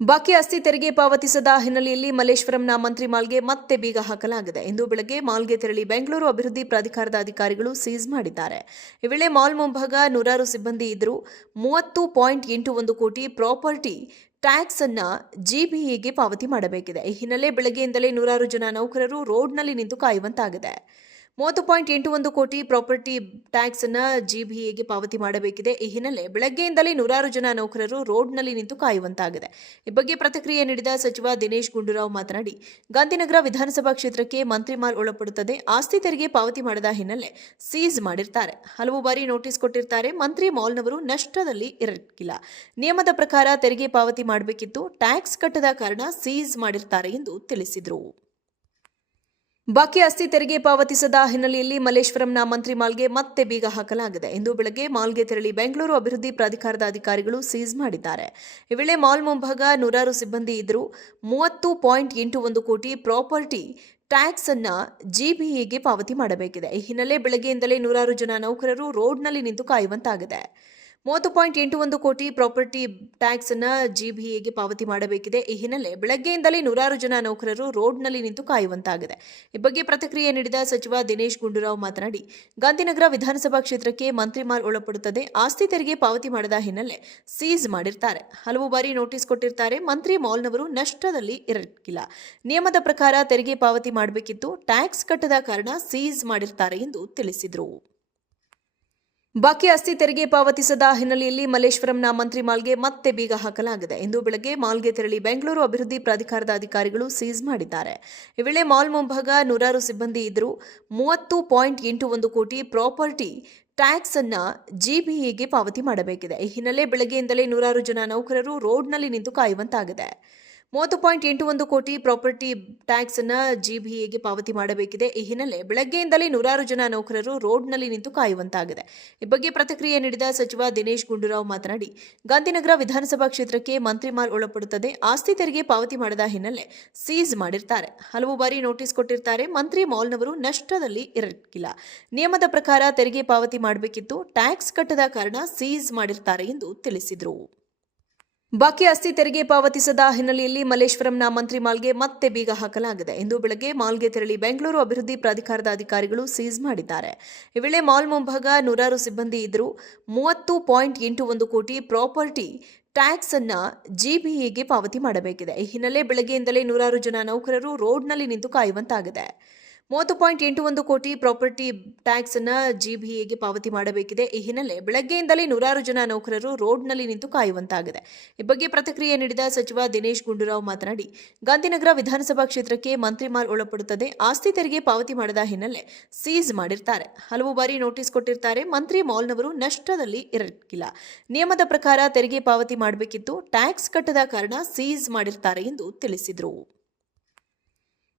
ಬಾಕಿ ಆಸ್ತಿ ತೆರಿಗೆ ಪಾವತಿಸದ ಹಿನ್ನೆಲೆಯಲ್ಲಿ ಮಲ್ಲೇಶ್ವರಂನ ಮಂತ್ರಿ ಮಾಲ್ಗೆ ಮತ್ತೆ ಬೀಗ ಹಾಕಲಾಗಿದೆ. ಇಂದು ಬೆಳಗ್ಗೆ ಮಾಲ್ಗೆ ತೆರಳಿ ಬೆಂಗಳೂರು ಅಭಿವೃದ್ಧಿ ಪ್ರಾಧಿಕಾರದ ಅಧಿಕಾರಿಗಳು ಸೀಸ್ ಮಾಡಿದ್ದಾರೆ. ಈ ವೇಳೆ ಮಾಲ್ ಮುಂಭಾಗ ನೂರಾರು ಸಿಬ್ಬಂದಿ ಇದ್ದರೂ 30.81 ಕೋಟಿ ಪ್ರಾಪರ್ಟಿ ಟ್ಯಾಕ್ಸ್ ಅನ್ನ ಜಿಬಿಎಗೆ ಪಾವತಿ ಮಾಡಬೇಕಿದೆ. ಈ ಹಿನ್ನೆಲೆ ಬೆಳಗ್ಗೆಯಿಂದಲೇ ನೂರಾರು ಜನ ನೌಕರರು ರೋಡ್ನಲ್ಲಿ ನಿಂತು ಕಾಯುವಂತಾಗಿದೆ. 30.81 ಕೋಟಿ ಪ್ರಾಪರ್ಟಿ ಟ್ಯಾಕ್ಸ್ ಅನ್ನ ಜಿಬಿಎಗೆ ಪಾವತಿ ಮಾಡಬೇಕಿದೆ. ಈ ಹಿನ್ನೆಲೆ ಬೆಳಗ್ಗೆಯಿಂದಲೇ ನೂರಾರು ಜನ ನೌಕರರು ರೋಡ್ನಲ್ಲಿ ನಿಂತು ಕಾಯುವಂತಾಗಿದೆ. ಈ ಬಗ್ಗೆ ಪ್ರತಿಕ್ರಿಯೆ ನೀಡಿದ ಸಚಿವ ದಿನೇಶ್ ಗುಂಡೂರಾವ್ ಮಾತನಾಡಿ, ಗಾಂಧಿನಗರ ವಿಧಾನಸಭಾ ಕ್ಷೇತ್ರಕ್ಕೆ ಮಂತ್ರಿ ಮಾಲ್ ಒಳಪಡುತ್ತದೆ. ಆಸ್ತಿ ತೆರಿಗೆ ಪಾವತಿ ಮಾಡದ ಹಿನ್ನೆಲೆ ಸೀಸ್ ಮಾಡಿರ್ತಾರೆ. ಹಲವು ಬಾರಿ ನೋಟಿಸ್ ಕೊಟ್ಟಿರ್ತಾರೆ. ಮಂತ್ರಿ ಮಾಲ್ನವರು ನಷ್ಟದಲ್ಲಿ ಇರಕ್ಕಿಲ್ಲ. ನಿಯಮದ ಪ್ರಕಾರ ತೆರಿಗೆ ಪಾವತಿ ಮಾಡಬೇಕಿತ್ತು. ಟ್ಯಾಕ್ಸ್ ಕಟ್ಟದ ಕಾರಣ ಸೀಸ್ ಮಾಡಿರ್ತಾರೆ ಎಂದು ತಿಳಿಸಿದರು. ಬಾಕಿ ಆಸ್ತಿ ತೆರಿಗೆ ಪಾವತಿಸದ ಹಿನ್ನೆಲೆಯಲ್ಲಿ ಮಲ್ಲೇಶ್ವರಂನ ಮಂತ್ರಿ ಮಾಲ್ಗೆ ಮತ್ತೆ ಬೀಗ ಹಾಕಲಾಗಿದೆ. ಇಂದು ಬೆಳಗ್ಗೆ ಮಾಲ್ಗೆ ತೆರಳಿ ಬೆಂಗಳೂರು ಅಭಿವೃದ್ಧಿ ಪ್ರಾಧಿಕಾರದ ಅಧಿಕಾರಿಗಳು ಸೀಸ್ ಮಾಡಿದ್ದಾರೆ. ಈ ವೇಳೆ ಮಾಲ್ ಮುಂಭಾಗ ನೂರಾರು ಸಿಬ್ಬಂದಿ ಇದ್ದರೂ 30.81 ಕೋಟಿ ಪ್ರಾಪರ್ಟಿ ಟ್ಯಾಕ್ಸ್ ಅನ್ನ ಜಿಬಿಎಗೆ ಪಾವತಿ ಮಾಡಬೇಕಿದೆ. ಈ ಹಿನ್ನೆಲೆ ಬೆಳಗ್ಗೆಯಿಂದಲೇ ನೂರಾರು ಜನ ನೌಕರರು ರೋಡ್ನಲ್ಲಿ ನಿಂತು ಕಾಯುವಂತಾಗಿದೆ. 30.81 ಕೋಟಿ ಪ್ರಾಪರ್ಟಿ ಟ್ಯಾಕ್ಸ್ ಅನ್ನ ಜಿಬಿಎಗೆ ಪಾವತಿ ಮಾಡಬೇಕಿದೆ. ಈ ಹಿನ್ನೆಲೆ ಬೆಳಗ್ಗೆಯಿಂದಲೇ ನೂರಾರು ಜನ ನೌಕರರು ರೋಡ್ನಲ್ಲಿ ನಿಂತು ಕಾಯುವಂತಾಗಿದೆ. ಈ ಬಗ್ಗೆ ಪ್ರತಿಕ್ರಿಯೆ ನೀಡಿದ ಸಚಿವ ದಿನೇಶ್ ಗುಂಡೂರಾವ್ ಮಾತನಾಡಿ, ಗಾಂಧಿನಗರ ವಿಧಾನಸಭಾ ಕ್ಷೇತ್ರಕ್ಕೆ ಮಂತ್ರಿ ಮಾಲ್ ಒಳಪಡುತ್ತದೆ. ಆಸ್ತಿ ತೆರಿಗೆ ಪಾವತಿ ಮಾಡದ ಹಿನ್ನೆಲೆ ಸೀಸ್ ಮಾಡಿರ್ತಾರೆ. ಹಲವು ಬಾರಿ ನೋಟಿಸ್ ಕೊಟ್ಟಿರ್ತಾರೆ. ಮಂತ್ರಿ ಮಾಲ್ನವರು ನಷ್ಟದಲ್ಲಿ ಇರಕ್ಕಿಲ್ಲ. ನಿಯಮದ ಪ್ರಕಾರ ತೆರಿಗೆ ಪಾವತಿ ಮಾಡಬೇಕಿತ್ತು. ಟ್ಯಾಕ್ಸ್ ಕಟ್ಟದ ಕಾರಣ ಸೀಸ್ ಮಾಡಿರ್ತಾರೆ ಎಂದು ತಿಳಿಸಿದರು. ಬಾಕಿ ಆಸ್ತಿ ತೆರಿಗೆ ಪಾವತಿಸದ ಹಿನ್ನೆಲೆಯಲ್ಲಿ ಮಲ್ಲೇಶ್ವರಂನ ಮಂತ್ರಿ ಮಾಲ್ಗೆ ಮತ್ತೆ ಬೀಗ ಹಾಕಲಾಗಿದೆ. ಇಂದು ಬೆಳಗ್ಗೆ ಮಾಲ್ಗೆ ತೆರಳಿ ಬೆಂಗಳೂರು ಅಭಿವೃದ್ಧಿ ಪ್ರಾಧಿಕಾರದ ಅಧಿಕಾರಿಗಳು ಸೀಸ್ ಮಾಡಿದ್ದಾರೆ. ಈ ವೇಳೆ ಮಾಲ್ ಮುಂಭಾಗ ನೂರಾರು ಸಿಬ್ಬಂದಿ ಇದ್ದರೂ 30.81 ಕೋಟಿ ಪ್ರಾಪರ್ಟಿ ಟ್ಯಾಕ್ಸ್ ಅನ್ನ ಜಿಬಿಎಗೆ ಪಾವತಿ ಮಾಡಬೇಕಿದೆ. ಈ ಹಿನ್ನೆಲೆ ಬೆಳಗ್ಗೆಯಿಂದಲೇ ನೂರಾರು ಜನ ನೌಕರರು ರೋಡ್ನಲ್ಲಿ ನಿಂತು ಕಾಯುವಂತಾಗಿದೆ. 30.81 ಕೋಟಿ ಪ್ರಾಪರ್ಟಿ ಟ್ಯಾಕ್ಸ್ ಅನ್ನ ಜಿಬಿಎಗೆ ಪಾವತಿ ಮಾಡಬೇಕಿದೆ. ಈ ಹಿನ್ನೆಲೆ ಬೆಳಗ್ಗೆಯಿಂದಲೇ ನೂರಾರು ಜನ ನೌಕರರು ರೋಡ್ನಲ್ಲಿ ನಿಂತು ಕಾಯುವಂತಾಗಿದೆ. ಈ ಬಗ್ಗೆ ಪ್ರತಿಕ್ರಿಯೆ ನೀಡಿದ ಸಚಿವ ದಿನೇಶ್ ಗುಂಡೂರಾವ್ ಮಾತನಾಡಿ, ಗಾಂಧಿನಗರ ವಿಧಾನಸಭಾ ಕ್ಷೇತ್ರಕ್ಕೆ ಮಂತ್ರಿ ಮಾಲ್ ಒಳಪಡುತ್ತದೆ. ಆಸ್ತಿ ತೆರಿಗೆ ಪಾವತಿ ಮಾಡದ ಹಿನ್ನೆಲೆ ಸೀಸ್ ಮಾಡಿರ್ತಾರೆ. ಹಲವು ಬಾರಿ ನೋಟಿಸ್ ಕೊಟ್ಟಿರ್ತಾರೆ. ಮಂತ್ರಿ ಮಾಲ್ನವರು ನಷ್ಟದಲ್ಲಿ ಇರಕ್ಕಿಲ್ಲ. ನಿಯಮದ ಪ್ರಕಾರ ತೆರಿಗೆ ಪಾವತಿ ಮಾಡಬೇಕಿತ್ತು. ಟ್ಯಾಕ್ಸ್ ಕಟ್ಟದ ಕಾರಣ ಸೀಸ್ ಮಾಡಿರ್ತಾರೆ ಎಂದು ತಿಳಿಸಿದರು. ಬಾಕಿ ಆಸ್ತಿ ತೆರಿಗೆ ಪಾವತಿಸದ ಹಿನ್ನೆಲೆಯಲ್ಲಿ ಮಲ್ಲೇಶ್ವರಂನ ಮಂತ್ರಿ ಮಾಲ್ಗೆ ಮತ್ತೆ ಬೀಗ ಹಾಕಲಾಗಿದೆ. ಇಂದು ಬೆಳಗ್ಗೆ ಮಾಲ್ಗೆ ತೆರಳಿ ಬೆಂಗಳೂರು ಅಭಿವೃದ್ಧಿ ಪ್ರಾಧಿಕಾರದ ಅಧಿಕಾರಿಗಳು ಸೀಸ್ ಮಾಡಿದ್ದಾರೆ. ಈ ವೇಳೆ ಮಾಲ್ ಮುಂಭಾಗ ನೂರಾರು ಸಿಬ್ಬಂದಿ ಇದ್ದರೂ 30.81 ಕೋಟಿ ಪ್ರಾಪರ್ಟಿ ಟ್ಯಾಕ್ಸ್ ಅನ್ನ ಜಿಬಿಎಗೆ ಪಾವತಿ ಮಾಡಬೇಕಿದೆ. ಈ ಹಿನ್ನೆಲೆ ಬೆಳಗ್ಗೆಯಿಂದಲೇ ನೂರಾರು ಜನ ನೌಕರರು ರೋಡ್ನಲ್ಲಿ ನಿಂತು ಕಾಯುವಂತಾಗಿದೆ. 30.81 ಕೋಟಿ ಪ್ರಾಪರ್ಟಿ ಟ್ಯಾಕ್ಸ್ ಅನ್ನ ಜಿಬಿಎಗೆ ಪಾವತಿ ಮಾಡಬೇಕಿದೆ. ಈ ಹಿನ್ನೆಲೆ ಬೆಳಗ್ಗೆಯಿಂದಲೇ ನೂರಾರು ಜನ ನೌಕರರು ರೋಡ್ನಲ್ಲಿ ನಿಂತು ಕಾಯುವಂತಾಗಿದೆ. ಈ ಬಗ್ಗೆ ಪ್ರತಿಕ್ರಿಯೆ ನೀಡಿದ ಸಚಿವ ದಿನೇಶ್ ಗುಂಡೂರಾವ್ ಮಾತನಾಡಿ, ಗಾಂಧಿನಗರ ವಿಧಾನಸಭಾ ಕ್ಷೇತ್ರಕ್ಕೆ ಮಂತ್ರಿ ಮಾಲ್ ಒಳಪಡುತ್ತದೆ. ಆಸ್ತಿ ತೆರಿಗೆ ಪಾವತಿ ಮಾಡದ ಹಿನ್ನೆಲೆ ಸೀಸ್ ಮಾಡಿರ್ತಾರೆ. ಹಲವು ಬಾರಿ ನೋಟಿಸ್ ಕೊಟ್ಟಿರ್ತಾರೆ. ಮಂತ್ರಿ ಮಾಲ್ನವರು ನಷ್ಟದಲ್ಲಿ ಇರಕ್ಕಿಲ್ಲ. ನಿಯಮದ ಪ್ರಕಾರ ತೆರಿಗೆ ಪಾವತಿ ಮಾಡಬೇಕಿತ್ತು. ಟ್ಯಾಕ್ಸ್ ಕಟ್ಟದ ಕಾರಣ ಸೀಸ್ ಮಾಡಿರ್ತಾರೆ ಎಂದು ತಿಳಿಸಿದರು.